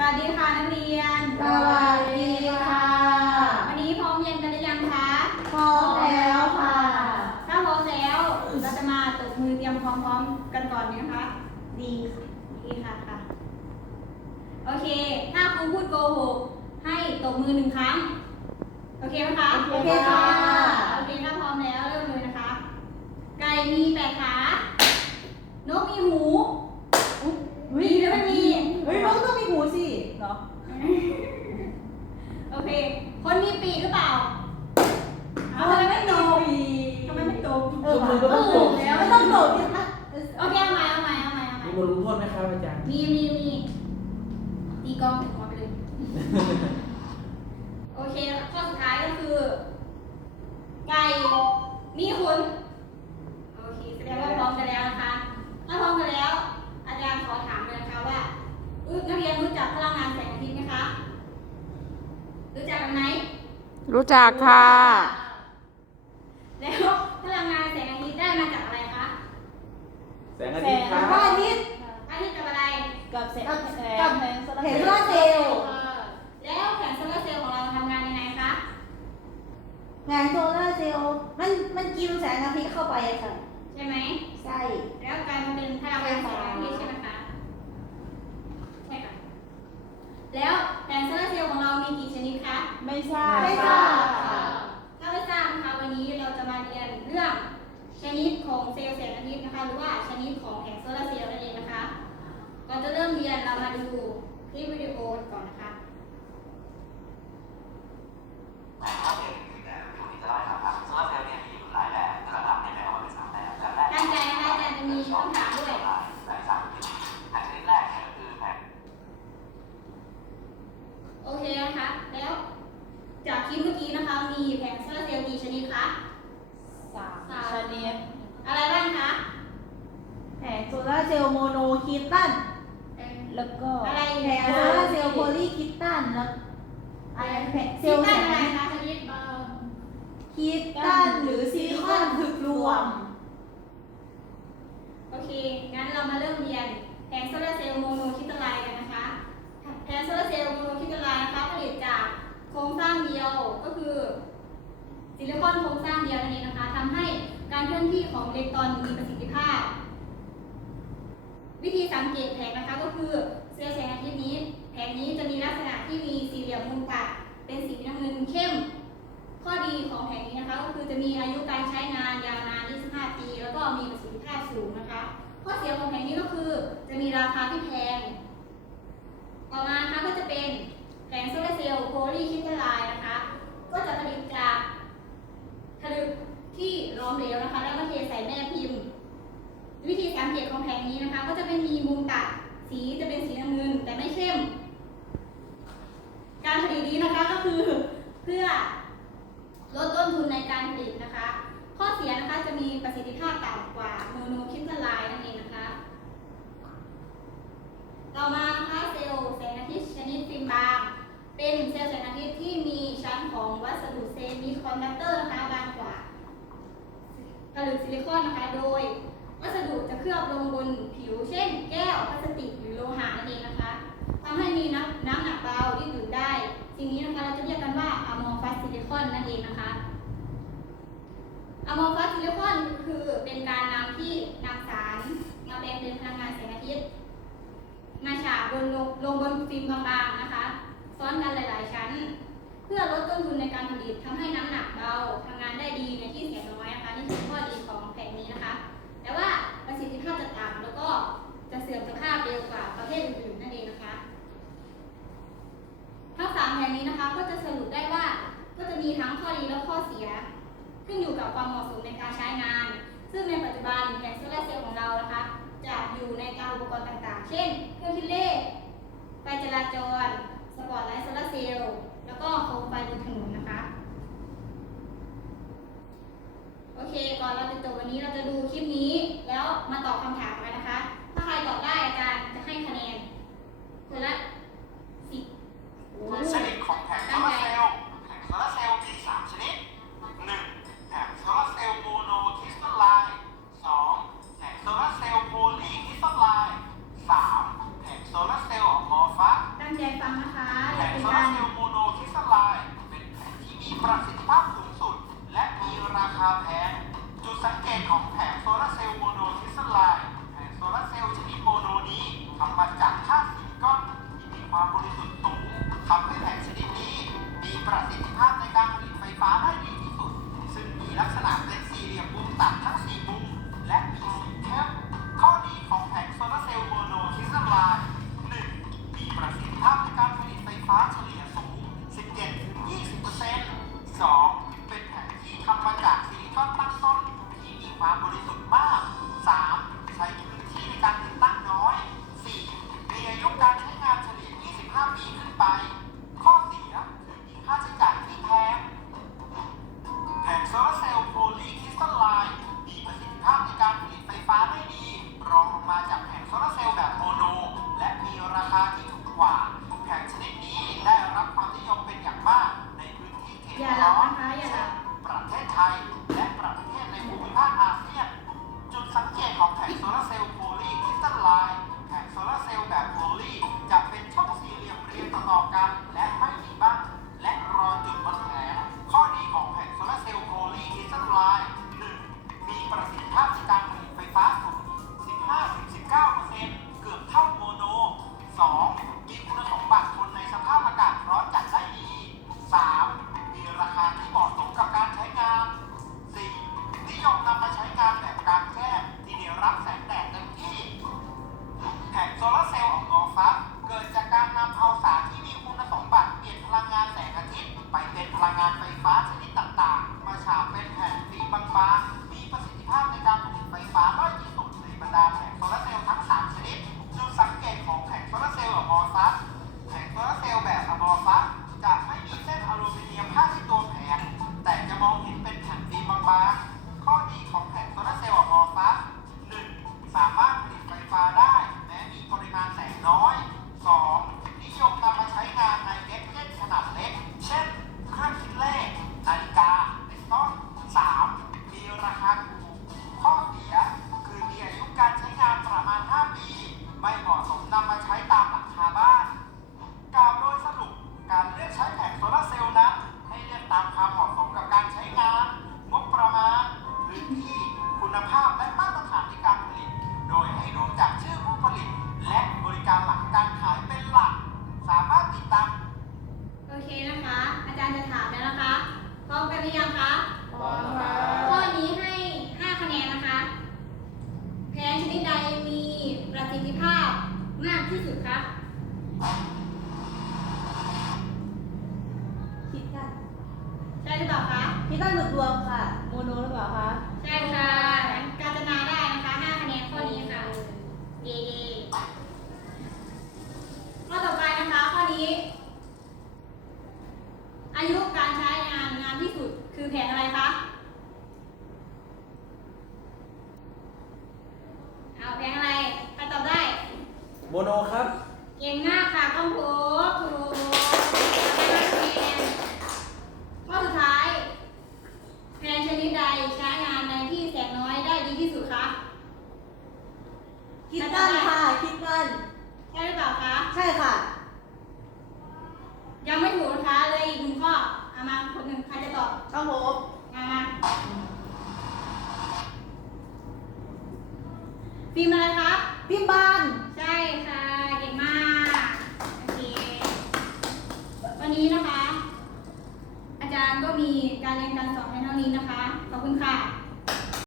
สวัสดีค่ะนักเรียน สวัสดีค่ะ วันนี้พร้อมเรียนกันหรือยังคะพร้อมแล้วค่ะ ถ้าพร้อมแล้วเราจะมาตบมือเตรียมพร้อมๆกันก่อนนะคะ ดีค่ะ ดีค่ะค่ะ โอเค ถ้าครูพูดโกหกให้ตบมือหนึ่งครั้ง โอเคไหมคะ โอเคค่ะ โอเคถ้าพร้อมแล้วเริ่มเลยนะคะ ไก่มีแปดขา นกมีหู มีหรือไม่มีเฮ้ยน้องต้องมีหูสิเนาะโอเค คนมีปีกหรือเปล่าทำไมไม่โตทำไมไม่ตบเออมือก็ต้องโตแล้วไม่ต้องโตดิคะโอเคเอาใหม่เอาใหม่เอาใหม่เอาใหมีม่บทลงโทษไหมครับอาจารย์ มีมีมีตีกลองถึงหัวไปเลย โอเค ข้อสุดท้ายก็คือ ไก่มีขนโอเค แสดงว่าพร้อมกันแล้วนะคะถ้าพร้อมกันแล้วอา จารย์ขอถามเลยนะคะว่าอุ๊ยนักเรียนรู้จักพลังงานแสงอาทิตย์ไหมคะ รู้จักกันไหมรู้จักค่ะ แล้วพลังงานแสงอาทิตย์ได้มาจากอะไรคะ แสงอาทิตย์ครับพระอาทิตย์อาทิตย์กับอะไร กับแสงกับแสกับงแผงโซลาแผร์งเซโซลลาล์ร์เซลล์แล้วแผงโซลาร์เซลล์ของเราทำงานยังไงคะ แผงโซลาร์เซลล์มันมันกินแสงอาทิตย์เข้าไปอะค่ะ ใช่ไหม เรียนเรามาดูคลิปวิดีโอกันก่อนนะคะ ตั้งใจนะคะอาจารย์จะมีคำถามด้วย โอเคนะคะ แล้วจากคลิปเมื่อกี้นะคะ มีแผงโซลาร์เซลล์กี่ชนิดคะ สามชนิด อะไรบ้างคะ แผงโซลาร์เซลล์โมโนคิตตัน แล้วก็ อะไรอีก แผง คะ โซลาร์เซลล์โพลีคิ ตตันแล้วอะไรแผงเซซิลลิล์คแสอนงอะไรอาทิตย์คะชนิดคิตตันหรือซิลิคอนถึกรวม โอเค งั้นเรามาเริ่มเรียนแผงโซลาร์เซลล์โมโนคริสตัลไลน์กันนะคะ แผงโซลาร์เซลล์โมโนคริสตัลไลน์นะคะผลิตจากโครงสร้างเดียวก็คือซิลิคอนโครงสร้างเดียวนั่นเองนะคะทำให้การเคลื่อนที่ของอิเล็กตรอนมีประสิทธิภาพ วิธีสังเกตแผงนะคะก็คือเซลล์แสงอาทิตย์นี้แผ งนี้จะมีลักษณะที่มีสี่เหลี่ยมมุมตัดเป็นสีน้ำเงินเข้ม ข้อดีของแผงนี้นะคะก็คือจะมีอายุการใช้งานยาวนาน 25 ปี แล้วก็มีประสิทธิภาพสูงนะคะ ข้อเสียของแผงนี้ก็คือจะมีราคาที่แพง ต่อมานะคะก็จะเป็นแผงโซลาร์เซลล์โพลีคริสตัลไลน์นะคะ ก็จะผลิตจากผลึกที่ล้อมเหลวนะคะ แล้วก็เทใส่แม่พิมพ์ วิธีสังเกตของแผงนี้นะคะ ก็จะเป็นมีมุมตัดสีจะเป็นสีน้ำเงินแต่ไม่เข้ม การผลิตนี้นะคะก็คือเพื่อลดต้นทุนในการผลิตนะคะ ข้อเสียนะคะจะมีประสิทธิภาพต่ำกว่าโมโนคริสตัลไลน์นั่นเองนะคะ ต่อมานะคะเซลล์แสงอาทิตย์ชนิดฟิล์มบาง เป็นเซลล์แสงอาทิตย์ที่มีชั้นของวัสดุเซมิคอนดักเตอร์นะคะบางกว่าผลึกซิลิคอนนะคะ โดย วัสดุจะเคลือบลงบนผิวเช่น ลงบนฟิล์มบางๆนะคะ ซ้อนกันหลายๆชั้น เพื่อลดต้นทุนในการผลิตทำให้น้ำหนักเบาทำงานได้ดีในที่เสียงน้อยนะคะนี่คือข้อดีของแผงนี้นะคะ แต่ว่าประสิทธิภาพจะต่ำแล้วก็จะเสื่อมสภาพเร็วกว่าประเภทอื่นๆนั่นเองนะคะ ทั้งสามแผงนี้นะคะก็จะสรุปได้ว่าก็จะมีทั้งข้อดีและข้อเสีย ขึ้นอยู่กับความเหมาะสมในการใช้งาน ซึ่งในปัจจุบันแผงโซลาร์เซลล์ของเรานะคะจะอยู่ในการอุปกรณ์ต่างๆ เช่น เครื่องคิดเลข ฟจราจร สปอร์ตไลท์โซลาร์เซลล์แล้วก็โคมไฟบนถนนนะคะ โอเค ก่อนเราจะจบวันนี้เราจะดูคลิปนี้ แล้วมาตอบคำ ษของแผงโซลาเซลล์โมโนซิสไลน์แผงโซลาเซลล์ชนิดโมโนนี้ทำมาจากธาตุสิ่งก้อนที่มีความบริสุทธิ์สูงทำให้แผงชนิดนี้ มีประสิทธิภาพในการผลิตไฟฟ้าได้ดีที่สุด ซึ่งมีลักษณะ ต้าหลุดรวมค่ะ โมโนหรือเปล่าคะ ใช่ค่ะกาญจนาได้นะคะ5คะแนนข้อนี้ค่ะ เย่ข้อต่อไปนะคะข้อนี้ อายุการใช้งานงานที่สุดคือแผนอะไรคะเอาแผนอะไรใครตอบได้ โมโนค่ะ พิมอะไรคะพิมพ์บานใช่ค่ะเก่งมากโอเควันนี้นะคะ อาจารย์ก็มีการเรียนการสอนในเท่านี้นะคะ ขอบคุณค่ะ